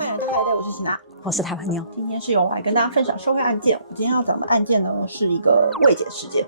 犯人的海带，我是喜娜，我是台湾妞。今天是由我来跟大家分享社会案件。我今天要讲的案件呢，是一个未解事件。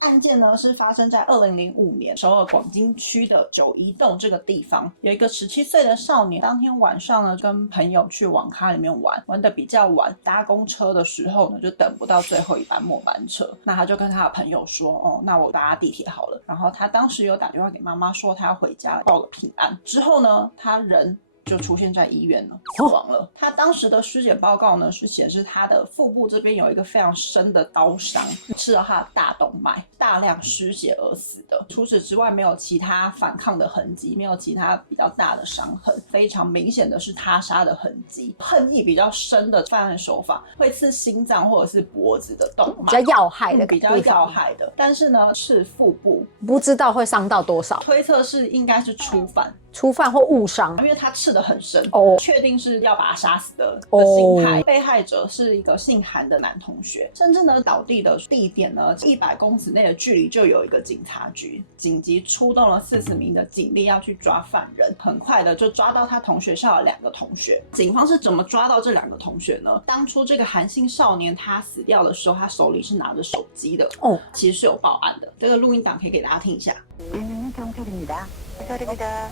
案件呢是发生在2005年首尔广金区的九一洞这个地方，有一个17岁的少年，当天晚上呢跟朋友去网咖里面玩得比较晚，搭公车的时候呢就等不到最后一班末班车，那他就跟他的朋友说，那我搭地铁好了。然后他当时有打电话给妈妈说他要回家报个平安，之后呢他人就出现在医院了，死亡了。他当时的尸检报告呢是显示他的腹部这边有一个非常深的刀伤，刺到他的大动脉，大量失血而死的。除此之外没有其他反抗的痕迹，没有其他比较大的伤痕，非常明显的是他杀的痕迹。恨意比较深的犯案手法会刺心脏或者是脖子的动脉，比较要害的，比较要害的。但是呢刺腹部不知道会伤到多少，推测是应该是初犯或误伤，因为他刺得很深，确定是要把他杀死的心态。被害者是一个姓韩的男同学，甚至呢倒地的地点呢100公尺内的距离就有一个警察局，紧急出动了40名的警力要去抓犯人，很快的就抓到他同学校的2个同学。警方是怎么抓到这2个同学呢？当初这个韩姓少年他死掉的时候，他手里是拿着手机的，其实是有報案的。这个录音档可以给大家听一下。경찰입니다. 경찰입니다.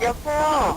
여보세요.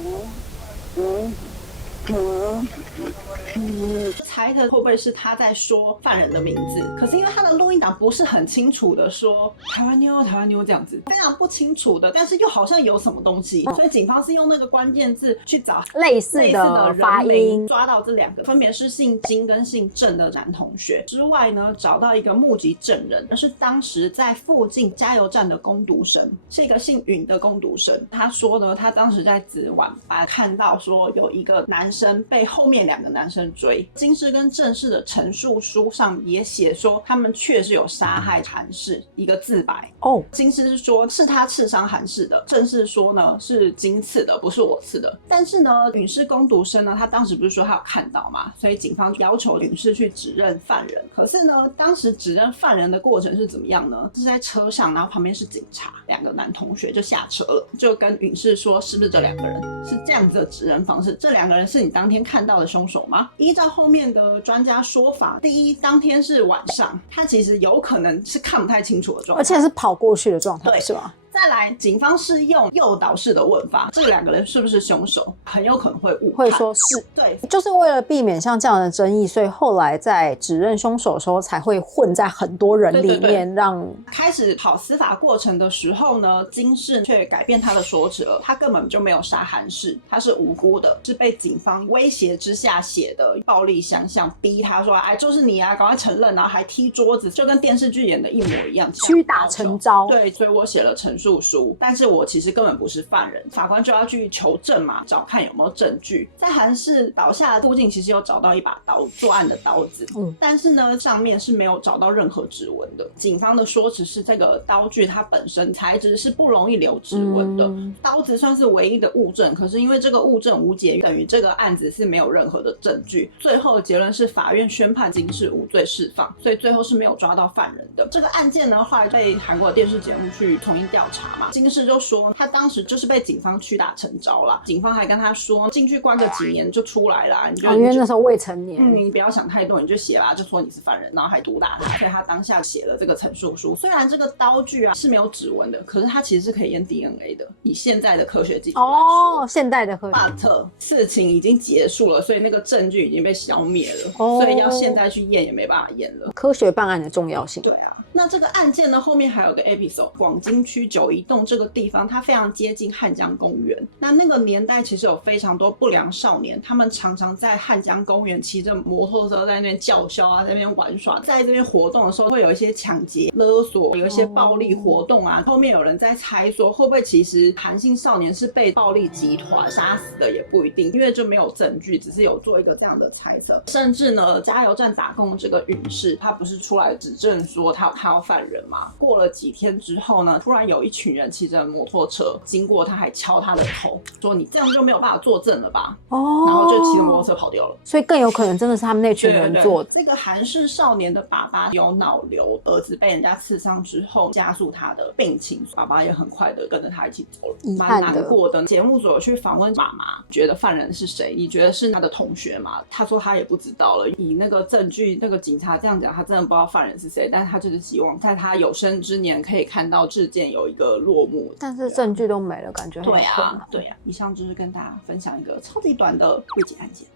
猜测会不会是他在说犯人的名字，可是因为他的录音档不是很清楚的说台湾妞台湾妞这样子，非常不清楚的，但是又好像有什么东西，所以警方是用那个关键字去找类似的发音，抓到这2个分别是姓金跟姓郑的男同学之外呢，找到一个目击证人，而是当时在附近加油站的工读生，是一个姓允的工读生。他说呢，他当时在值晚班看到说有一个男生被后面2个男生追，金氏跟郑氏的陈述书上也写说他们确实有杀害韩氏，一个自白。金氏是说是他刺伤韩氏的，郑氏说呢是金刺的，不是我刺的。但是呢允氏工读生呢，他当时不是说他有看到吗？所以警方要求允氏去指认犯人。可是呢当时指认犯人的过程是怎么样呢？是在车上，然后旁边是警察，2个男同学就下车了，就跟允氏说是不是这2个人，是这样子的指认方式。这2个人是你当天看到的凶手吗？依照后面的专家说法，第一，当天是晚上，他其实有可能是看不太清楚的状态，而且是跑过去的状态，是吧？再来，警方是用诱导式的问法，这2个人是不是凶手，很有可能会误判，会说是，对，就是为了避免像这样的争议，所以后来在指认凶手的时候才会混在很多人里面，让开始跑司法过程的时候呢，金氏却改变他的说辞了，他根本就没有杀韩氏，他是无辜的，是被警方威胁之下写的暴力相向，逼他说哎就是你啊，赶快承认，然后还踢桌子，就跟电视剧演的一模一样，屈打成招。对，所以我写了陈述书，但是我其实根本不是犯人，法官就要去求证嘛，找看有没有证据。在韩氏倒下的附近其实有找到一把刀，作案的刀子，但是呢上面是没有找到任何指纹的。警方的说辞是这个刀具它本身材质是不容易留指纹的，刀子算是唯一的物证，可是因为这个物证无解，等于这个案子是没有任何的证据。最后的结论是法院宣判金氏无罪释放，所以最后是没有抓到犯人的。这个案件呢后来被韩国的电视节目去重新调查嘛，金氏就说他当时就是被警方屈打成招啦，警方还跟他说进去关个几年就出来啦，你就因为那时候未成年，你不要想太多，你就写吧，就说你是犯人，然后还毒打他，所以他当下写了这个陈述书。虽然这个刀具啊是没有指纹的，可是它其实是可以验 DNA 的，以现在的科学技术来说，现代的科学。But 事情已经结束了，所以那个证据已经被消灭了，所以要现在去验也没办法验了。科学办案的重要性。对啊，那这个案件呢后面还有个 episode， 广金区九一洞这个地方它非常接近汉江公园，那个年代其实有非常多不良少年，他们常常在汉江公园骑着摩托车在那边叫嚣啊，在那边玩耍，在这边活动的时候会有一些抢劫勒索，有一些暴力活动啊。后面有人在猜说会不会其实韩姓少年是被暴力集团杀死的，也不一定，因为就没有证据，只是有做一个这样的猜测。甚至呢加油站打工这个允氏，他不是出来指证说他有看看到犯人嘛。过了几天之后呢，突然有一群人骑着摩托车经过，他还敲他的头，说你这样就没有办法作证了吧？哦，然后就骑着摩托车跑掉了。所以更有可能真的是他们那群人做的。这个韩氏少年的爸爸有脑瘤，儿子被人家刺伤之后，加速他的病情，爸爸也很快的跟着他一起走了，蛮难过的。节目组有去访问妈妈，觉得犯人是谁？你觉得是他的同学吗？他说他也不知道了。以那个证据，那个警察这样讲，他真的不知道犯人是谁，但是他就是希望在他有生之年可以看到事件有一个落幕。但是证据都没了，感觉很困难。对啊。以上就是跟大家分享一个超级短的未解案件。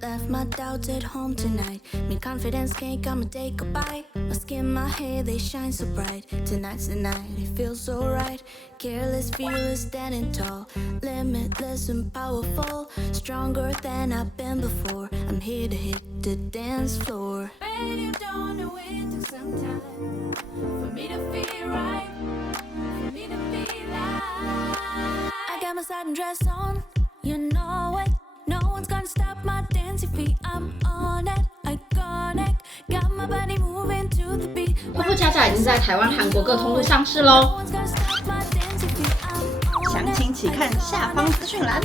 Left my doubts at home tonight. Me confidence can't come and take a bite. My skin, my hair, they shine so bright. Tonight's the night, it feels so right. Careless, fearless, standing tall. Limitless and powerful. Stronger than I've been before. I'm here to hit the dance floor. Babe, you don't know it took some time for me to feel right. For me to feel like I got my satin dress on. You know it.No one's gonna stop my dancing feet. I'm on it, iconic. Got my body moving to the beat. 婚夫恰恰已经在台湾、韩国各通路上市喽。详情请看下方资讯栏。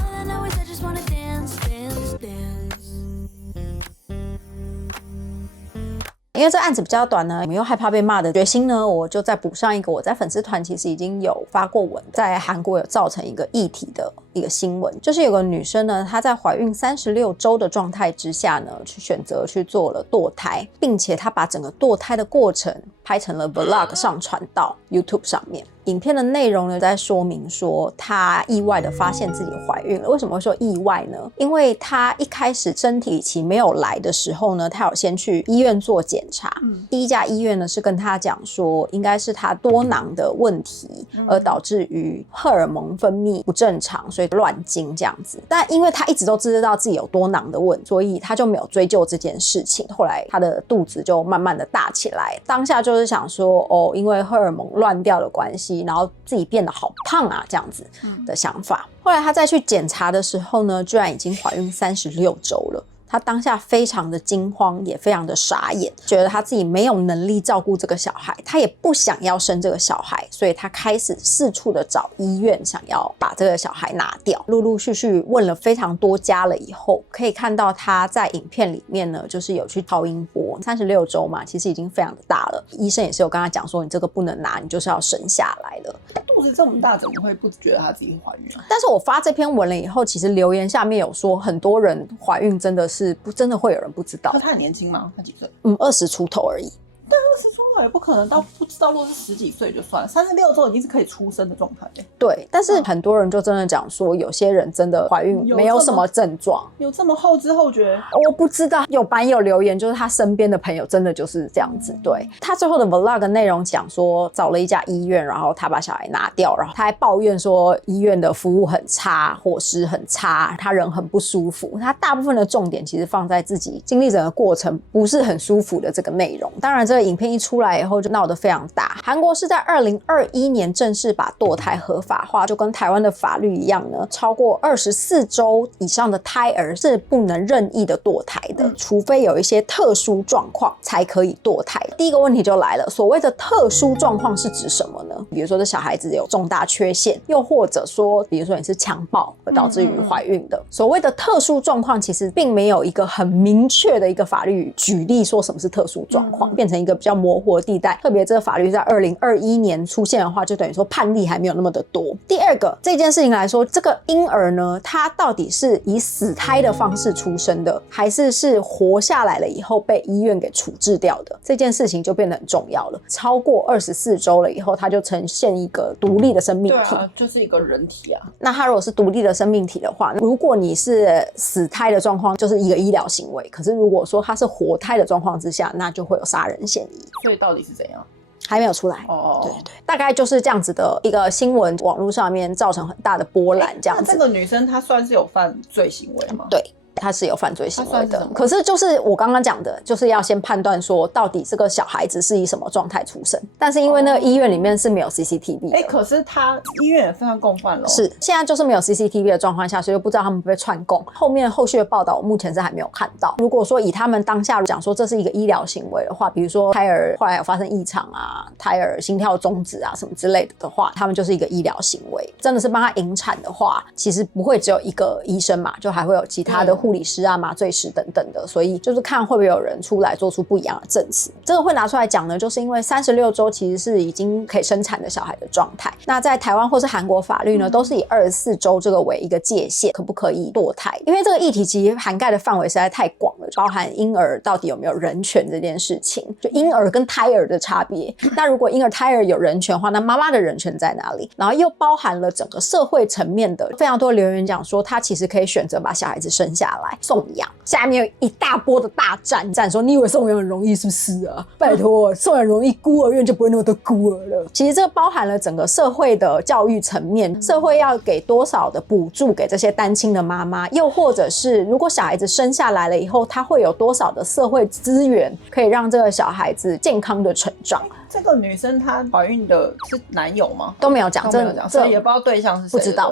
因为这案子比较短呢，我们又害怕被骂的决心呢，我就再补上一个我在粉丝团其实已经有发过文，在韩国有造成一个议题的一个新闻，就是有个女生呢，她在怀孕36周的状态之下呢，去选择去做了堕胎，并且她把整个堕胎的过程拍成了 vlog 上传到 YouTube 上面。影片的内容呢，在说明说她意外的发现自己怀孕了。为什么会说意外呢？因为她一开始生理期没有来的时候呢，她有先去医院做检查。第一家医院呢是跟她讲说，应该是她多囊的问题，而导致于荷尔蒙分泌不正常，所以乱经这样子。但因为她一直都知道自己有多囊的问题，所以她就没有追究这件事情。后来她的肚子就慢慢的大起来，当下就是想说，哦，因为荷尔蒙乱掉的关系。然后自己变得好胖啊，这样子的想法。后来她再去检查的时候呢，居然已经怀孕36周了。她当下非常的惊慌，也非常的傻眼，觉得她自己没有能力照顾这个小孩，她也不想要生这个小孩，所以她开始四处的找医院，想要把这个小孩拿掉。陆陆续续问了非常多家了以后，可以看到她在影片里面呢，就是有去超音波，36周嘛，其实已经非常的大了。医生也是有跟她讲说，你这个不能拿，你就是要生下来了。肚子这么大，怎么会不觉得她自己怀孕啊？但是我发这篇文了以后，其实留言下面有说，很多人怀孕真的是真的会有人不知道。可她很年轻吗？她几岁？20出头而已。但20出头也不可能到不知道，如果是10几岁就算了，36周已经是可以出生的状态。对，但是很多人就真的讲说，有些人真的怀孕没有什么症状，有这么后知后觉？我不知道。有版友留言，就是他身边的朋友真的就是这样子。对，他最后的 vlog 内容讲说，找了一家医院，然后他把小孩拿掉，然后他还抱怨说医院的服务很差，伙食很差，他人很不舒服。他大部分的重点其实放在自己经历整个过程不是很舒服的这个内容。当然，这个影片一出来以后就闹得非常大。韩国是在2021年正式把堕胎合法化，就跟台湾的法律一样呢，超过24周以上的胎儿是不能任意的堕胎的，除非有一些特殊状况才可以堕胎。第一个问题就来了，所谓的特殊状况是指什么呢？比如说这小孩子有重大缺陷，又或者说比如说你是强暴而导致于怀孕的。所谓的特殊状况其实并没有一个很明确的一个法律举例说什么是特殊状况，变成一个比较模糊的地带。特别这个法律在2021年出现的话，就等于说判例还没有那么的多。第二个，这件事情来说，这个婴儿呢，他到底是以死胎的方式出生的，还是活下来了以后被医院给处置掉的，这件事情就变得很重要了。超过24周了以后，他就呈现一个独立的生命体。对啊，就是一个人体啊。那他如果是独立的生命体的话，如果你是死胎的状况，就是一个医疗行为。可是如果说他是活胎的状况之下，那就会有杀人嫌疑。所以到底是怎样？还没有出来。对，大概就是这样子的一个新闻，网络上面造成很大的波澜这样子。那这个女生她算是有犯罪行为吗？对，他是有犯罪行为的。他算是什么可是就是我刚刚讲的，就是要先判断说到底这个小孩子是以什么状态出生。但是因为那个医院里面是没有 CCTV 的。可是他医院也算共犯了。是，现在就是没有 CCTV 的状况下，所以不知道他们会不会串供。后续的报道我目前是还没有看到。如果说以他们当下讲说这是一个医疗行为的话，比如说胎儿后来有发生异常啊，胎儿心跳终止啊什么之类的话，他们就是一个医疗行为。真的是帮他引产的话，其实不会只有一个医生嘛，就还会有其他的护理师啊、麻醉师等等的，所以就是看会不会有人出来做出不一样的证词。这个会拿出来讲呢，就是因为36周其实是已经可以生产的小孩的状态。那在台湾或是韩国法律呢，都是以24周这个为一个界限，可不可以堕胎？因为这个议题其实涵盖的范围实在太广了，包含婴儿到底有没有人权这件事情，就婴儿跟胎儿的差别。那如果婴儿胎儿有人权的话，那妈妈的人权在哪里？然后又包含了整个社会层面的非常多留言讲说，他其实可以选择把小孩子生下来送养。下面有一大波的大战说，你以为送养很容易是不是啊？拜托，送养容易，孤儿院就不会那么多孤儿了。其实这个包含了整个社会的教育层面，社会要给多少的补助给这些单亲的妈妈，又或者是如果小孩子生下来了以后，他会有多少的社会资源可以让这个小孩子健康的成长。这个女生她怀孕的是男友吗？都没有讲，所以也不知道对象是谁。不知道。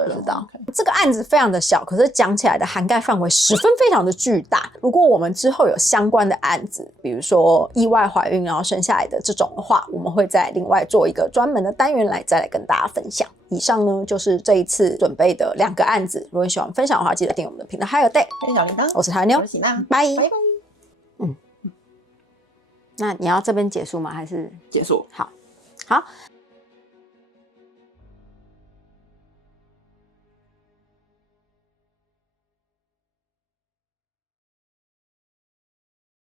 这个案子非常的小，可是讲起来的涵盖范围十分非常的巨大。如果我们之后有相关的案子，比如说意外怀孕然后生下来的这种的话，我们会再另外做一个专门的单元再来跟大家分享。以上呢就是这一次准备的2个案子，如果你喜欢分享的话，记得订阅我们的频道。还有 day， 我是小铃铛，我是台妞，我是喜娜，拜拜。那你要这边结束吗？还是结束？好。